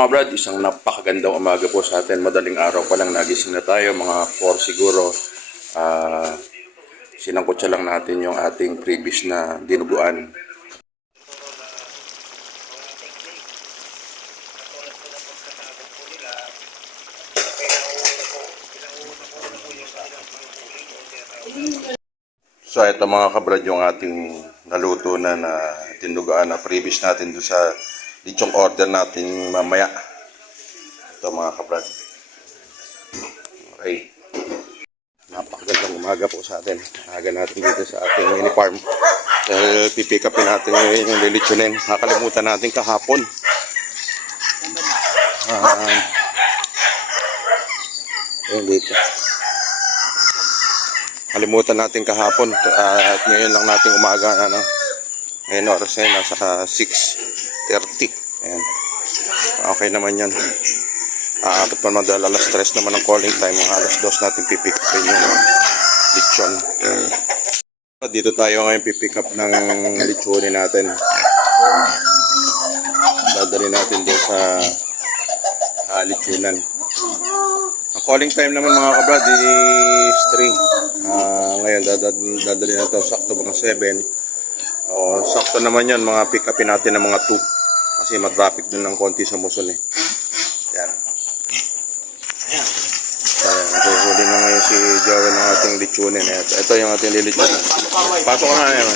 mga brad, isang napakagandang umaga po sa atin. Madaling araw pa lang nagising na tayo, mga 4 siguro. Ah, Sinangkotsa lang natin yung ating previous na dinuguan. So ito mga kabrad yung ating naluto na tinuguan na previous natin doon sa lechong order natin mamaya. Ito mga kabrad. Okay. Napakagandang umaga po sa atin. Aga natin dito sa ating mini farm. Dahil pipick upin natin ngayon yung lilichunin. Nakalimutan natin kahapon. Ayun dito. Kalimutan natin kahapon at ngayon lang natin umaga ngayon oras ngayon nasa 6:30. Ayan. Okay naman yan. Aabot pa naman dahil alas 3 naman ang calling time. Ang alas 2 natin pipick upin yung lechon. Dito tayo ngayon pipick up ng lechonin natin. Dadali natin din sa lechonan. Ang calling time naman mga kabrad is 3. Ngayon dadali na ito sakto mga 7. Sakto naman yan mga pick upin natin ng mga 2. Kasi matraffic dun ng konti sa Muson eh. Yan. Huli na ngayon si Joel ng ating lechonin. Ito yung ating lilichonin. Pasok na yan.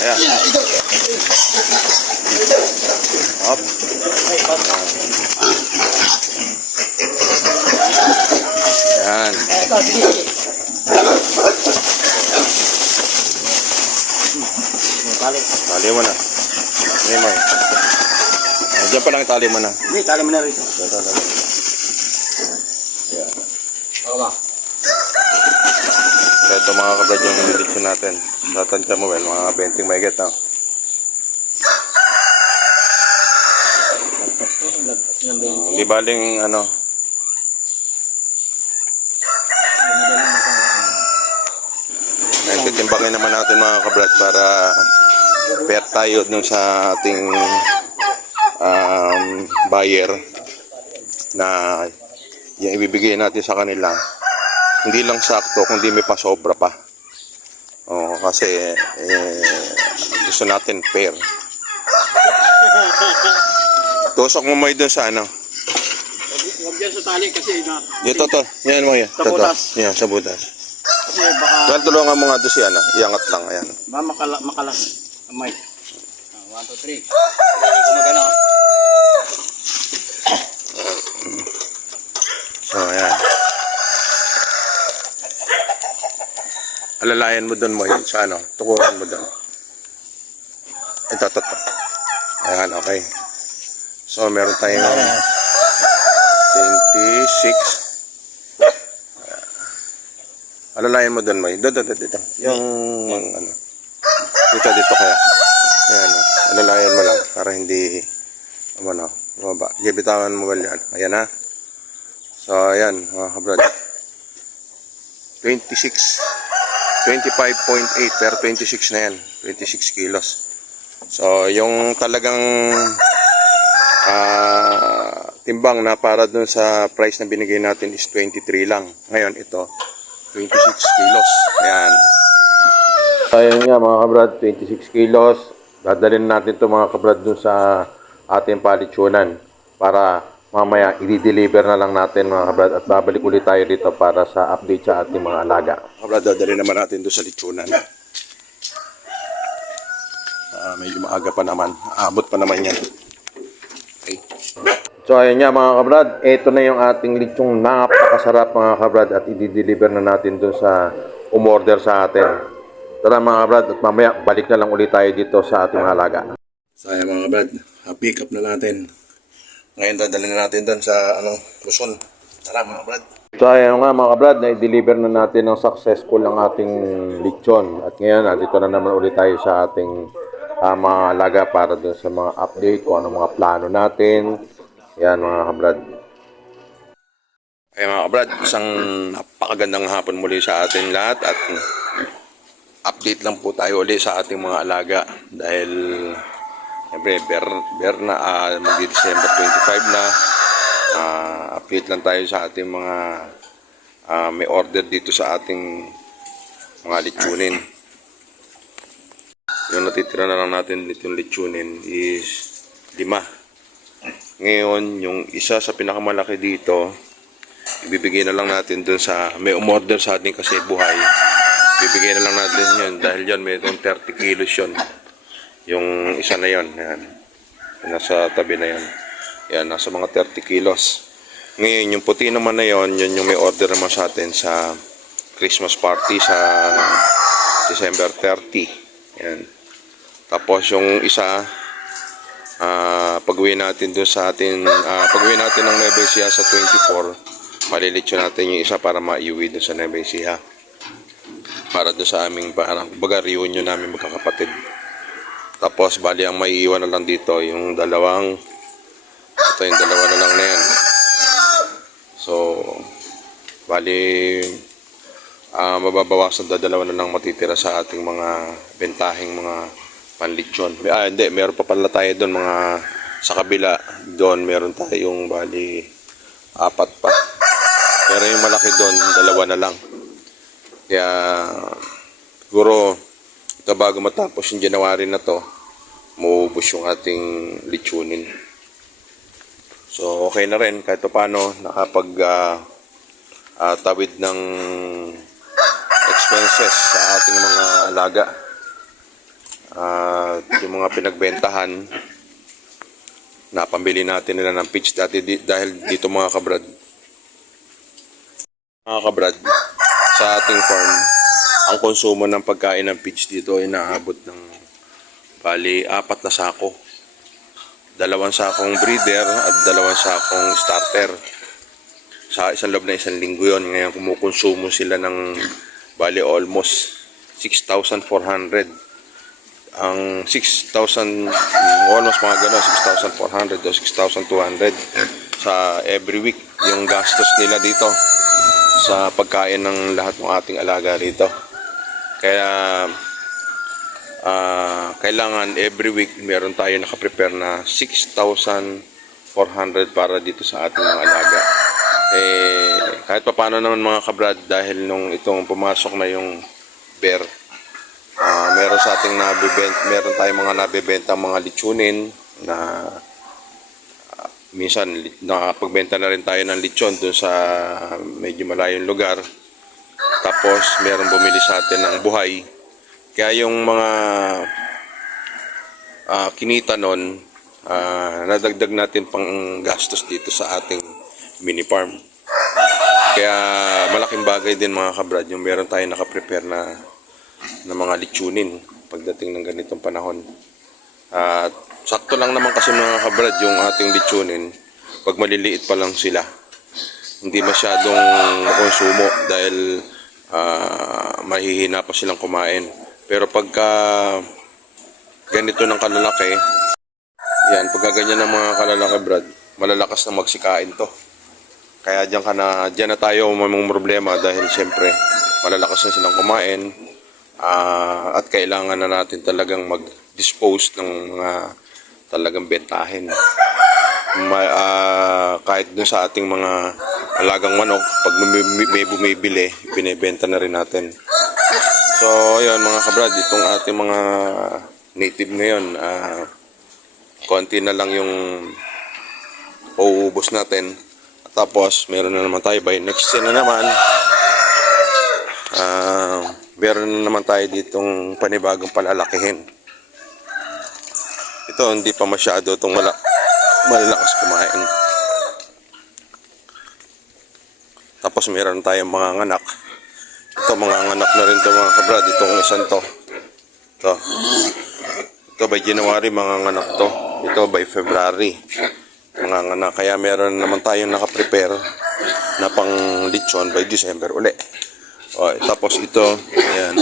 Ayan. Up. Yan. Tali mo na. Neymar. Diyan pa lang tali mo na. Hindi, tali mo na rito. Yan. Ako ba? So ito mga kabrad yung lilicho natin. Sa tansya mo well, mga 20 maigit na. Hindi baling ano. Titimbangin naman natin mga kabrad para fair tayo dun sa ating buyer na yung ibibigay natin sa kanila. Hindi lang sakto, kundi may pasobra pa. Kasi gusto natin fair. Tusok mo may doon sa ano. Huwag yan sa tali kasi na. Dito to. Yan mo yan. Sa butas. Yan, sa butas. Kasi baka Tulungan mo nga doon siya na. Iangat lang. Ayan. makalas. Amay. 1, 2, 3. Kumagana. So, ayan. Alalayan mo doon mo yun sa ano. Tukuran mo doon. Ito. Ayan, okay. So, meron tayong 26. Alalayan mo doon mo yun. Dito. Yung ano. Dito kaya. Ayan. Alalayan mo lang para hindi bumaba. Gibitawan mo well yan. Ayan ha. So, ayan mga kabrad. 25.8 pero 26 na yan. 26 kilos. So, yung talagang timbang na para dun sa price na binigay natin is 23 lang. Ngayon, ito, 26 kilos. Ayan. Ayan nga mga kabrad, 26 kilos. Dadalhin natin ito mga kabrad dun sa ating palitsunan para mamaya i-deliver na lang natin mga kabrad at babalik ulit tayo dito para sa update sa ating mga alaga. Kabrad, dadalhin naman natin dun sa litsunan. Medyo maaga pa naman. Aabot pa naman yan. Okay. So ayun nga mga kabrad, ito na yung ating lechong napakasarap mga kabrad at i-deliver na natin dun sa umorder sa atin. Tara mga kabrad at mamaya balik na lang ulit tayo dito sa ating mga alaga. So ayun mga kabrad, pick up na natin. Ngayon dadalhin na natin dun sa Luzon. Tara mga kabrad. So ayun nga mga kabrad, na-deliver na natin ng successful ang ating lechon. At ngayon dito na naman ulit tayo sa ating mga alaga para dun sa mga update kung ano mga plano natin. Yan mga kabrad. Ay mga kabrad, isang napakagandang hapon muli sa atin lahat at update lang po tayo ulit sa ating mga alaga dahil siyempre ber na magdi-December 25 na. Update lang tayo sa ating mga may order dito sa ating mga lechonin. Yung natitira na lang natin itong lechonin is 5. Ngayon, yung isa sa pinakamalaki dito, ibibigay na lang natin dun sa may umorder sa atin kasi buhay. Ibibigay na lang natin yun dahil yan may 30 kilos yun. Yung isa na yun, yan. Nasa tabi na yan. Yan, nasa mga 30 kilos. Ngayon, yung puti naman na yun, yun yung may order naman sa atin sa Christmas party sa December 30. Yan. Tapos yung isa, pag-uwi natin doon sa atin, pag-uwi natin ng Nueva Ecija sa 24, malilitsyo natin yung isa para maiuwi doon sa Nueva Ecija. Para doon sa aming, parang baga reunion namin magkakapatid. Tapos bali ang maiiwan na lang dito, yung dalawang, ito yung dalawa na lang na yan. So, bali, mababawasan dalawa na lang matitira sa ating mga bentahing mga panlitsyon. Hindi, meron pa pala tayo doon mga sa kabila. Doon meron tayong bali 4 pa. Pero yung malaki doon, 2 na lang. Kaya siguro ito bago matapos yung January na to, maubos yung ating litsunin. So okay na rin kahit paano nakapag tawid ng expenses sa ating mga alaga. Yung mga pinagbentahan napambili natin nila ng pitch dati dahil dito mga kabrad sa ating farm ang konsumo ng pagkain ng pitch dito ay naabot ng bali 4 na sako, 2 sakong breeder at 2 sakong starter sa isang loob na isang linggo yon. Ngayon kumukonsumo sila ng bali almost 6,400. Ang 6,000 almost mga gano'n 6,400 o 6,200 sa every week yung gastos nila dito sa pagkain ng lahat ng ating alaga rito. Kaya kailangan every week meron tayo nakaprepare na 6,400 para dito sa ating mga alaga. Kahit pa paano naman mga kabrad dahil nung itong pumasok na yung bear, meron sa ating meron tayong mga nabebenta mga litsunin na minsan nakapagbenta na rin tayo ng litsyon doon sa medyo malayong lugar. Tapos meron bumili sa atin ng buhay. Kaya yung mga kinita nun, nadagdag natin pang gastos dito sa ating mini farm. Kaya malaking bagay din mga kabrad yung meron tayo nakaprepare na mga litsunin pagdating ng ganitong panahon. Sakto lang naman kasi mga kabrad yung ating litsunin pag maliliit pa lang sila. Hindi masyadong makonsumo dahil mahihina pa silang kumain. Pero pagka ganito ng kalalaki, yan, pagka ganyan ng mga kalalaki brad, malalakas na magsikain to. Kaya diyan na tayo may mga problema dahil siyempre malalakas na silang kumain. At kailangan na natin talagang mag-dispose ng mga talagang bentahin. Kahit dun sa ating mga alagang manok, pag may bumibili, binibenta na rin natin. So, ayun mga kabrad, itong ating mga native ngayon, konti na lang yung pauubos natin. Tapos, meron na naman tayo by next year na naman. Meron na naman tayo ditong panibagong palalakihin. Ito hindi pa masyado itong malalakas kumain. Tapos meron tayong mga nganak. Ito mga nganak na rin ito mga kabrad. Itong isang to. Ito by January mga nganak to. Ito by February mga nganak. Kaya meron naman tayong nakaprepare na pang lechon by December uli. Tapos ito, ayan,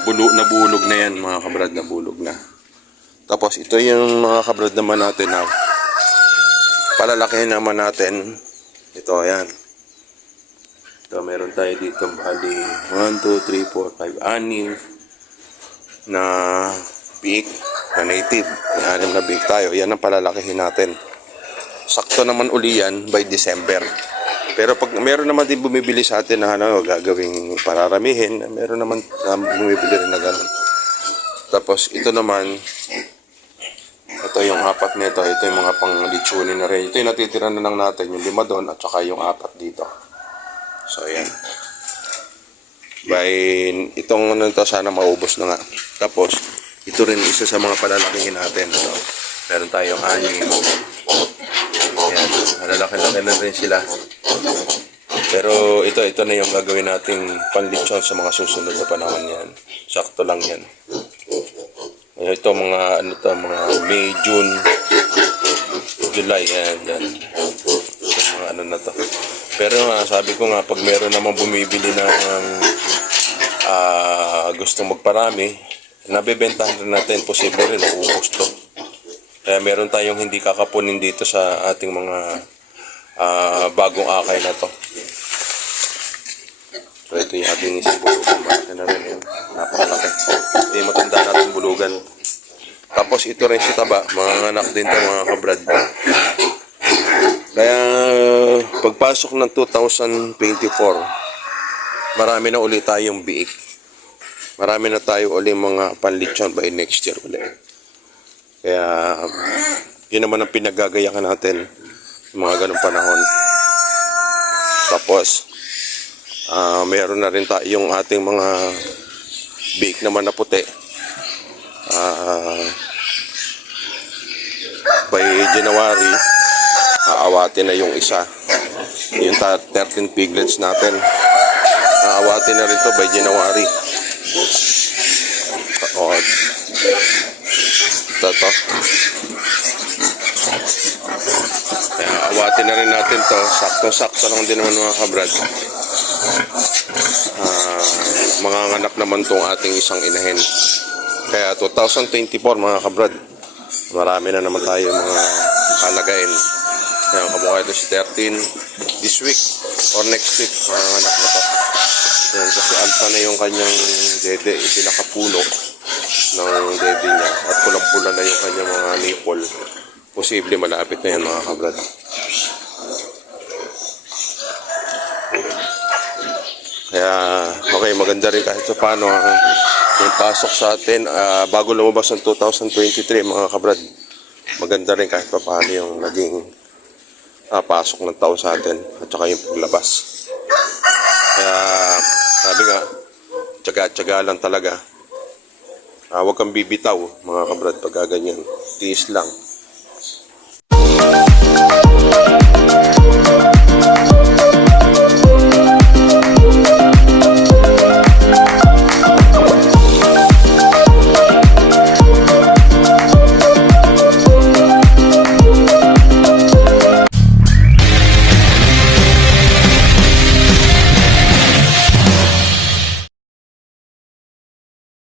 nabulog na yan mga kabrad, nabulog na. Tapos ito yung mga kabrad naman natin na palalakihin naman natin Ito, ayan. Ito, meron tayo dito, bali, 1, 2, 3, 4, 5, 6 na biik na native. May 6 na biik tayo. Yan ang palalakihin natin. Sakto naman uli yan by December. Pero pag meron naman din bumibili sa atin na ano, gagawing pararamihin, meron naman bumibili rin na ganun. Tapos ito naman, ito yung 4 nito, ito yung mga pang-litsunin na rin. Ito yung natitira na lang natin, yung 5 doon at saka yung 4 dito. So ayan. By itong ano to, sana maubos na nga. Tapos ito rin isa sa mga palalakihin natin. So, meron tayong 6. Ayan, malalaki-laki na rin sila. Pero ito na yung gagawin nating panlitsyon sa mga susunod na panahon yan. Sakto lang yan. Ito mga ano to, mga May, June, July, yan. Ito mga ano na to. Pero nga, sabi ko nga, pag meron namang bumibili ng gustong magparami, nabebentahan rin natin, posible rin, uubos to. Kaya meron tayong hindi kakapunin dito sa ating mga bagong akay na to. So ito yung ating isang bulugan. Malaki na rin yun. Napakalaki. Ito yung matanda natin bulugan. Tapos ito rin si Taba. Mga anak din to mga kabrad. Kaya pagpasok ng 2024, marami na ulit tayong biik. Marami na tayo ulit mga panlitsyon by next year ulit. Kaya, yun naman ang pinagagayakan natin yung mga ganong panahon. Tapos, meron na rin yung ating mga bake naman na puti. By January, aawatin na yung isa. Yung 13 piglets natin. Aawatin na rin to by January. Ito. Kaya awatin na rin natin to. Sakto-sakto lang din naman mga kabrad. Mga anak naman tong ating isang inahin. Kaya 2024 mga kabrad, marami na naman tayo mga kalagain. Kaya kamukha ito si 13 this week or next week, mga anak na to. Yan, kasi alta na yung kanyang dede, pinakapulo ng dede niya at pulang-pula na yung kanyang mga nipple. Posible malapit na yan mga kabrad. Kaya okay, maganda rin kahit sa paano yung pasok sa atin bago lumabas ng 2023 mga kabrad. Maganda rin kahit pa paano yung naging pasok ng taon sa atin at saka yung paglabas. Kaya sabi nga, tiyaga-tiyaga lang talaga. Huwag kang bibitaw mga kabrad pagka ganyan. Tiis lang.